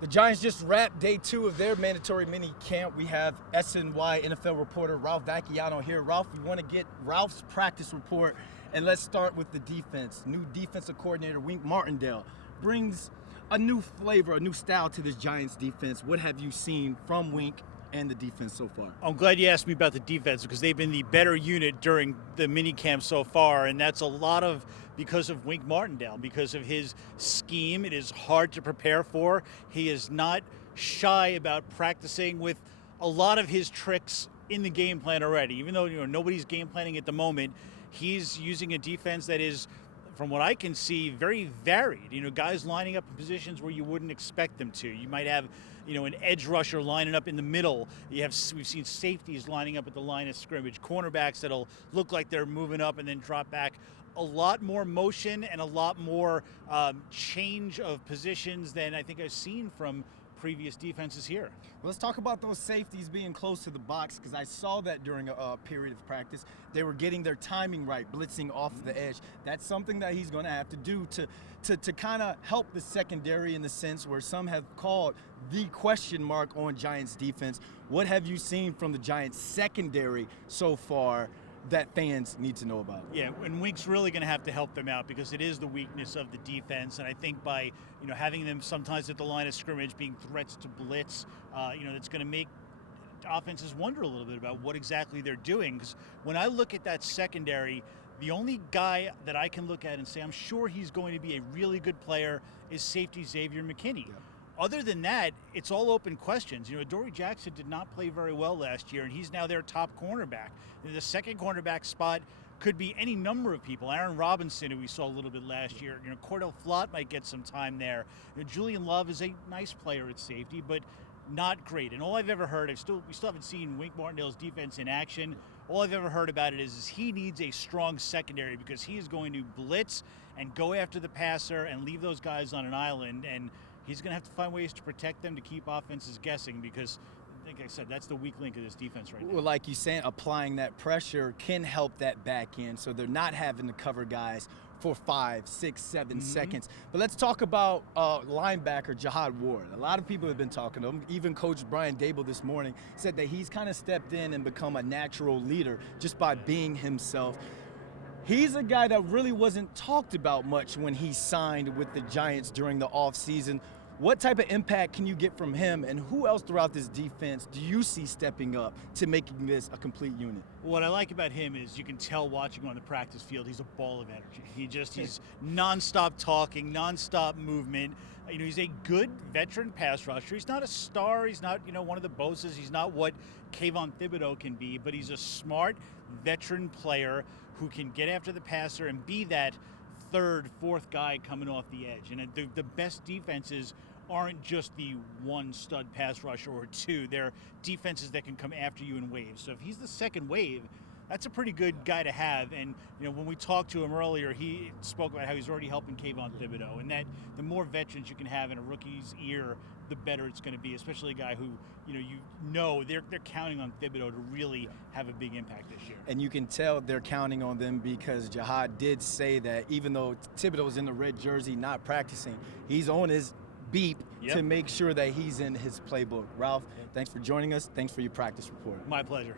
The Giants just wrapped day 2 of their mandatory mini camp. We have SNY NFL reporter Ralph Vacchiano here. Ralph, we want to get Ralph's practice report, and let's start with the defense. New defensive coordinator Wink Martindale brings a new flavor, a new style to this Giants defense. What have you seen from Wink and the defense so far? I'm glad you asked me about the defense because they've been the better unit during the mini camp so far, and that's a lot of because of Wink Martindale, because of his scheme. It is hard to prepare for. He is not shy about practicing with a lot of his tricks in the game plan already. Even though nobody's game planning at the moment, he's using a defense that is, from what I can see, very varied. Guys lining up in positions where you wouldn't expect them to. You might have, an edge rusher lining up in the middle. We've seen safeties lining up at the line of scrimmage, cornerbacks that'll look like they're moving up and then drop back. A lot more motion and a lot more change of positions than I think I've seen from previous defenses here. Let's talk about those safeties being close to the box, because I saw that during a period of practice. They were getting their timing right, blitzing off the edge. That's something that he's going to have to do to kind of help the secondary, in the sense where some have called the question mark on Giants defense. What have you seen from the Giants secondary so far that fans need to know about? Yeah, and Wink's really going to have to help them out because it is the weakness of the defense. And I think by having them sometimes at the line of scrimmage being threats to blitz, that's going to make offenses wonder a little bit about what exactly they're doing. Because when I look at that secondary, the only guy that I can look at and say I'm sure he's going to be a really good player is safety Xavier McKinney. Yeah. Other than that, it's all open questions. Adoree Jackson did not play very well last year, and he's now their top cornerback. The second cornerback spot could be any number of people. Aaron Robinson, who we saw a little bit last year. Cordell Flott might get some time there. Julian Love is a nice player at safety, but not great. And all I've ever heard, we still haven't seen Wink Martindale's defense in action. All I've ever heard about it is he needs a strong secondary because he is going to blitz and go after the passer and leave those guys on an island. And he's going to have to find ways to protect them to keep offenses guessing because, like I said, that's the weak link of this defense right now. Well, like you said, applying that pressure can help that back end, so they're not having to cover guys for 5, 6, 7 seconds. But let's talk about linebacker Jihad Ward. A lot of people have been talking to him. Even Coach Brian Dable this morning said that he's kind of stepped in and become a natural leader just by being himself. He's a guy that really wasn't talked about much when he signed with the Giants during the offseason. What type of impact can you get from him, and who else throughout this defense do you see stepping up to making this a complete unit? What I like about him is you can tell watching him on the practice field, he's a ball of energy. He's nonstop talking, nonstop movement. He's a good veteran pass rusher. He's not a star. He's not, one of the Boses. He's not what Kayvon Thibodeau can be, but he's a smart veteran player who can get after the passer and be that third, fourth guy coming off the edge. And the best defenses aren't just the one stud pass rusher or two. They're defenses that can come after you in waves. So if he's the second wave, that's a pretty good guy to have. And when we talked to him earlier, he spoke about how he's already helping Kayvon Thibodeau, and that the more veterans you can have in a rookie's ear, the better it's going to be, especially a guy who they're counting on Thibodeau to really have a big impact this year. And you can tell they're counting on them because Jihad did say that even though Thibodeau's in the red jersey not practicing, he's on his beep to make sure that he's in his playbook. Ralph, thanks for joining us. Thanks for your practice report. My pleasure.